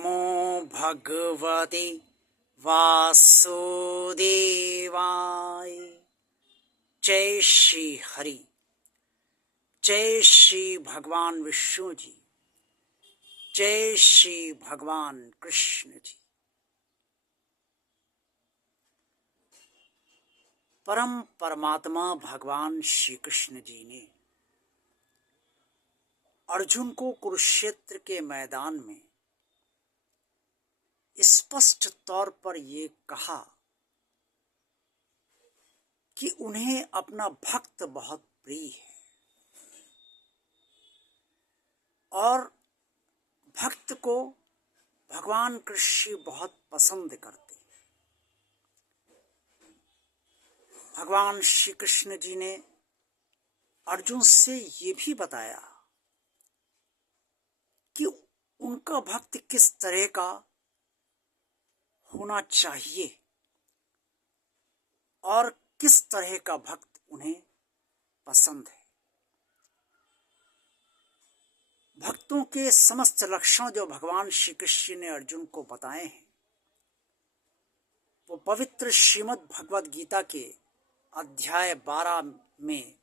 नमो भगवते वासुदेवाय। जय श्री हरि, जय श्री भगवान विष्णु जी, जय श्री भगवान कृष्ण जी। परम परमात्मा भगवान श्री कृष्ण जी ने अर्जुन को कुरुक्षेत्र के मैदान में स्पष्ट तौर पर ये कहा कि उन्हें अपना भक्त बहुत प्रिय है और भक्त को भगवान कृष्ण बहुत पसंद करते हैं। भगवान श्री कृष्ण जी ने अर्जुन से ये भी बताया कि उनका भक्त किस तरह का होना चाहिए और किस तरह का भक्त उन्हें पसंद है। भक्तों के समस्त लक्षण जो भगवान श्री कृष्ण ने अर्जुन को बताए हैं वो पवित्र श्रीमद् भगवद गीता के अध्याय 12 में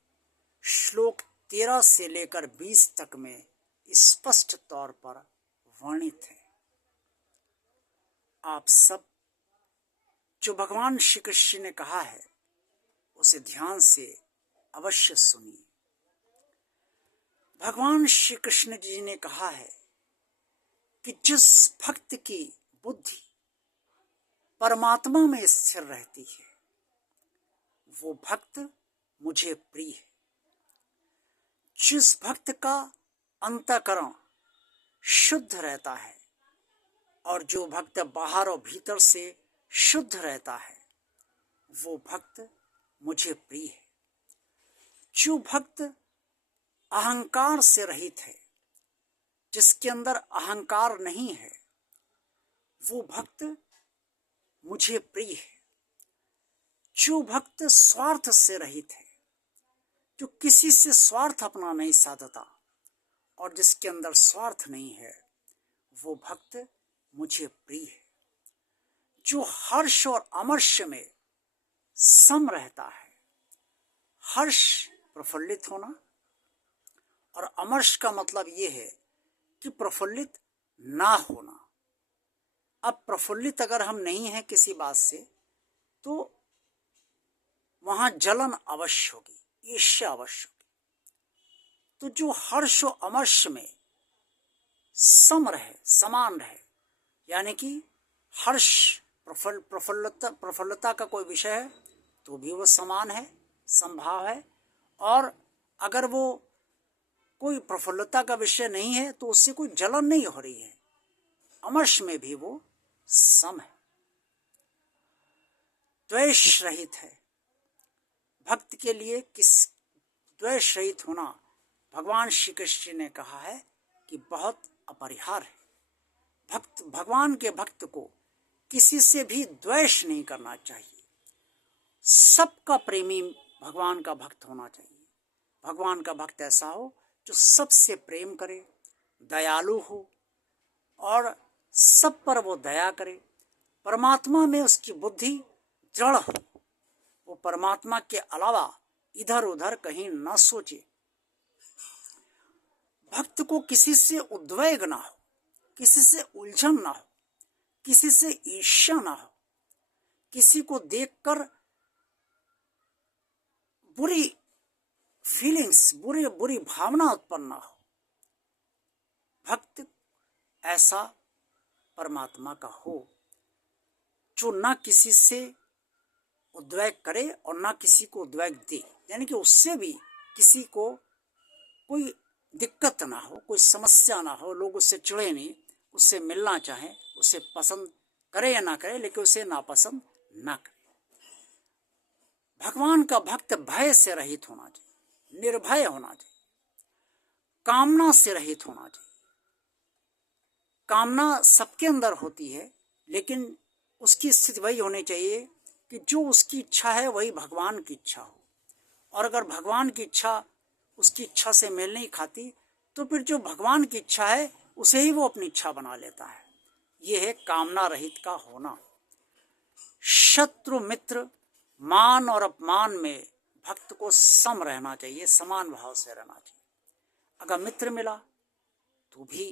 श्लोक 13 से लेकर 20 तक में स्पष्ट तौर पर वर्णित है। आप सब जो भगवान श्री कृष्ण ने कहा है उसे ध्यान से अवश्य सुनिए। भगवान श्री कृष्ण जी ने कहा है कि जिस भक्त की बुद्धि परमात्मा में स्थिर रहती है वो भक्त मुझे प्रिय है। जिस भक्त का अंतःकरण शुद्ध रहता है और जो भक्त बाहर और भीतर से शुद्ध रहता है वो भक्त मुझे प्रिय है। जो भक्त अहंकार से रहित है, जिसके अंदर अहंकार नहीं है, वो भक्त मुझे प्रिय है। जो भक्त स्वार्थ से रहित है, जो किसी से स्वार्थ अपना नहीं साधता और जिसके अंदर स्वार्थ नहीं है, वो भक्त मुझे प्रिय है। जो हर्ष और अमर्ष में सम रहता है, हर्ष प्रफुल्लित होना और अमर्ष का मतलब ये है कि प्रफुल्लित ना होना। अब प्रफुल्लित अगर हम नहीं हैं किसी बात से तो वहां जलन अवश्य होगी, ईर्ष्या अवश्य होगी। तो जो हर्ष और अमर्ष में सम रहे, समान रहे, यानी कि हर्ष प्रफुल्लता का कोई विषय है तो भी वो समान है, संभाव है, और अगर वो कोई प्रफुल्लता का विषय नहीं है तो उससे कोई जलन नहीं हो रही है, अमर्ष में भी वो सम है, द्वेष रहित है। भक्त के लिए किस द्वेष रहित होना भगवान श्री कृष्ण ने कहा है कि बहुत अपरिहार्य है। भक्त, भगवान के भक्त को किसी से भी द्वेष नहीं करना चाहिए। सबका प्रेमी भगवान का भक्त होना चाहिए। भगवान का भक्त ऐसा हो जो सबसे प्रेम करे, दयालु हो और सब पर वो दया करे। परमात्मा में उसकी बुद्धि दृढ़ हो, वो परमात्मा के अलावा इधर उधर कहीं न सोचे। भक्त को किसी से उद्वेग ना हो, किसी से उलझन ना हो, किसी से ईर्ष्या ना हो, किसी को देखकर बुरी फीलिंग्स, बुरी भावना उत्पन्न ना हो। भक्त ऐसा परमात्मा का हो जो ना किसी से उद्वेग करे और ना किसी को उद्वेग दे, यानी कि उससे भी किसी को कोई दिक्कत ना हो, कोई समस्या ना हो, लोग उससे चिढ़े नहीं, उससे मिलना चाहे, उसे पसंद करे या ना करे, लेकिन उसे नापसंद ना करे। भगवान का भक्त भय से रहित होना चाहिए, निर्भय होना चाहिए, कामना से रहित होना चाहिए। कामना सबके अंदर होती है, लेकिन उसकी स्थिति वही होनी चाहिए कि जो उसकी इच्छा है वही भगवान की इच्छा हो, और अगर भगवान की इच्छा उसकी इच्छा से मेल नहीं खाती तो फिर जो भगवान की इच्छा है उसे ही वो अपनी इच्छा बना लेता है। ये है कामना रहित का होना। शत्रु मित्र मान और अपमान में भक्त को सम रहना चाहिए, समान भाव से रहना चाहिए। अगर मित्र मिला तो भी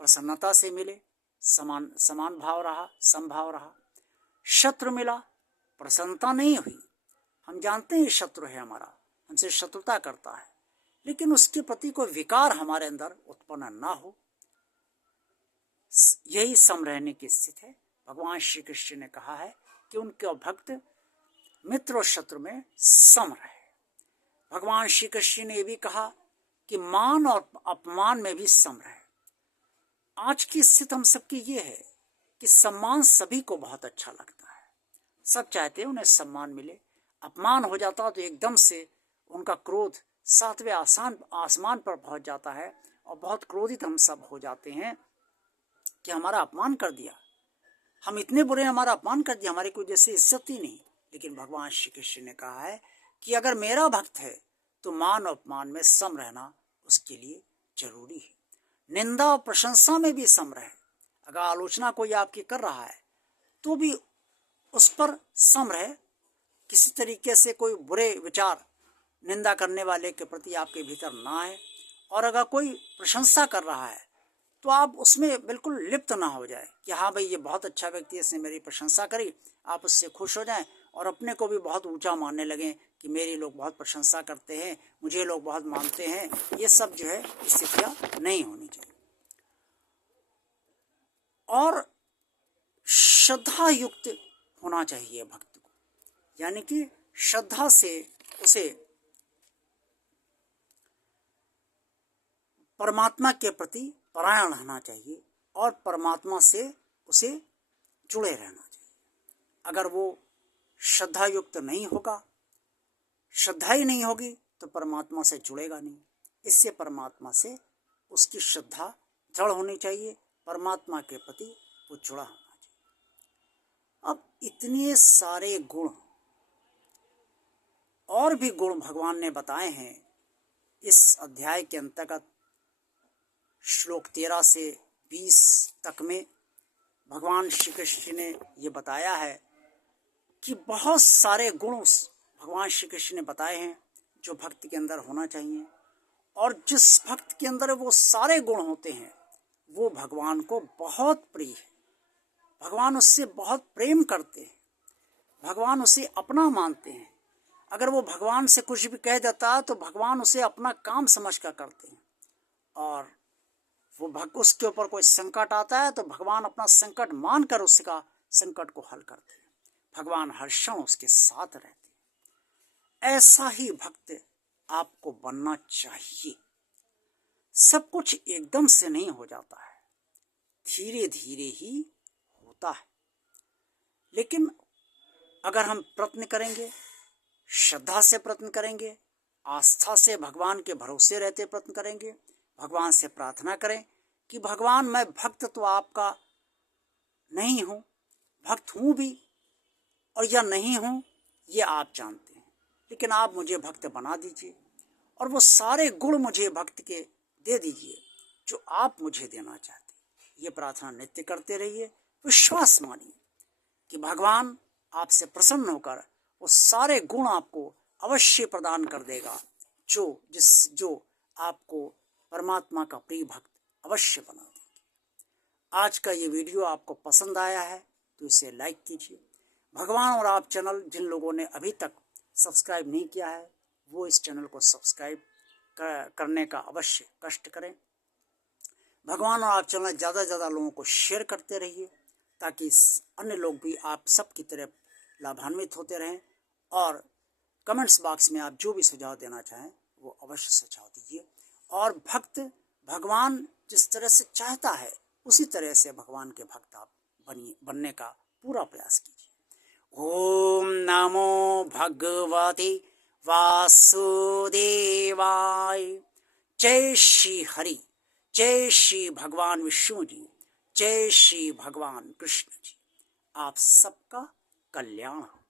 प्रसन्नता से मिले, समान भाव रहा, समभाव रहा। शत्रु मिला, प्रसन्नता नहीं हुई, हम जानते हैं शत्रु है हमारा, हमसे शत्रुता करता है, लेकिन उसके प्रति कोई विकार हमारे अंदर उत्पन्न ना हो, यही सम रहने की स्थिति है। भगवान श्री कृष्ण ने कहा है कि उनके भक्त मित्र और शत्रु में सम रहे। भगवान श्री कृष्ण ने यह भी कहा कि मान और अपमान में भी सम रहे। आज की स्थिति हम सबकी ये है कि सम्मान सभी को बहुत अच्छा लगता है, सब चाहते हैं उन्हें सम्मान मिले। अपमान हो जाता तो एकदम से उनका क्रोध 7वें आसमान पर पहुंच जाता है और बहुत क्रोधित हम सब हो जाते हैं कि हमारा अपमान कर दिया, हम इतने बुरे, हमारा अपमान कर दिया, हमारी कोई जैसे इज्जत ही नहीं। लेकिन भगवान श्री कृष्ण ने कहा है कि अगर मेरा भक्त है तो मान और अपमान में सम रहना उसके लिए जरूरी है। निंदा और प्रशंसा में भी सम रहे। अगर आलोचना कोई आपकी कर रहा है तो भी उस पर सम रहे, किसी तरीके से कोई बुरे विचार निंदा करने वाले के प्रति आपके भीतर ना आए। और अगर कोई प्रशंसा कर रहा है तो आप उसमें बिल्कुल लिप्त ना हो जाए कि हाँ भाई ये बहुत अच्छा व्यक्ति है, इसने मेरी प्रशंसा करी, आप उससे खुश हो जाएं और अपने को भी बहुत ऊंचा मानने लगें कि मेरी लोग बहुत प्रशंसा करते हैं, मुझे लोग बहुत मानते हैं। ये सब जो है स्थितियां नहीं होनी चाहिए। और श्रद्धा युक्त होना चाहिए भक्त को, यानी कि श्रद्धा से उसे परमात्मा के प्रति परायण रहना चाहिए और परमात्मा से उसे जुड़े रहना चाहिए। अगर वो श्रद्धा युक्त नहीं होगा, श्रद्धा ही नहीं होगी तो परमात्मा से जुड़ेगा नहीं। इससे परमात्मा से उसकी श्रद्धा दृढ़ होनी चाहिए, परमात्मा के प्रति वो जुड़ा होना चाहिए। अब इतने सारे गुण और भी गुण भगवान ने बताए हैं इस अध्याय के अंतर्गत। श्लोक 13 से 20 तक में भगवान श्री कृष्ण ने ये बताया है कि बहुत सारे गुण भगवान श्री कृष्ण ने बताए हैं जो भक्त के अंदर होना चाहिए। और जिस भक्त के अंदर वो सारे गुण होते हैं वो भगवान को बहुत प्रिय है, भगवान उससे बहुत प्रेम करते हैं, भगवान उसे अपना मानते हैं। अगर वो भगवान से कुछ भी कह देता है तो भगवान उसे अपना काम समझ कर करते हैं। और वो उसके ऊपर कोई संकट आता है तो भगवान अपना संकट मानकर उसका संकट को हल करते हैं। भगवान हर क्षण उसके साथ रहते हैं। ऐसा ही भक्त आपको बनना चाहिए। सब कुछ एकदम से नहीं हो जाता है, धीरे धीरे ही होता है। लेकिन अगर हम प्रयत्न करेंगे, श्रद्धा से प्रयत्न करेंगे, आस्था से भगवान के भरोसे रहते प्रयत्न करेंगे, भगवान से प्रार्थना करें कि भगवान मैं भक्त तो आपका नहीं हूँ, भक्त हूँ भी और या नहीं हूँ ये आप जानते हैं, लेकिन आप मुझे भक्त बना दीजिए और वो सारे गुण मुझे भक्त के दे दीजिए जो आप मुझे देना चाहते हैं। ये प्रार्थना नित्य करते रहिए। विश्वास मानिए कि भगवान आपसे प्रसन्न होकर वो सारे गुण आपको अवश्य प्रदान कर देगा जो आपको परमात्मा का प्रिय भक्त अवश्य बना देंगे। आज का ये वीडियो आपको पसंद आया है तो इसे लाइक कीजिए। भगवान और आप चैनल जिन लोगों ने अभी तक सब्सक्राइब नहीं किया है वो इस चैनल को सब्सक्राइब करने का अवश्य कष्ट करें। भगवान और आप चैनल ज़्यादा से ज़्यादा लोगों को शेयर करते रहिए ताकि अन्य लोग भी आप सब की तरह लाभान्वित होते रहें। और कमेंट्स बॉक्स में आप जो भी सुझाव देना चाहें वो अवश्य सुझाव दीजिए। और भक्त भगवान जिस तरह से चाहता है उसी तरह से भगवान के भक्त आप बनने का पूरा प्रयास कीजिए। ओम नमो भगवते वासुदेवाय। जय श्री हरि, जय श्री भगवान विष्णु जी, जय श्री भगवान कृष्ण जी। आप सबका कल्याण हो।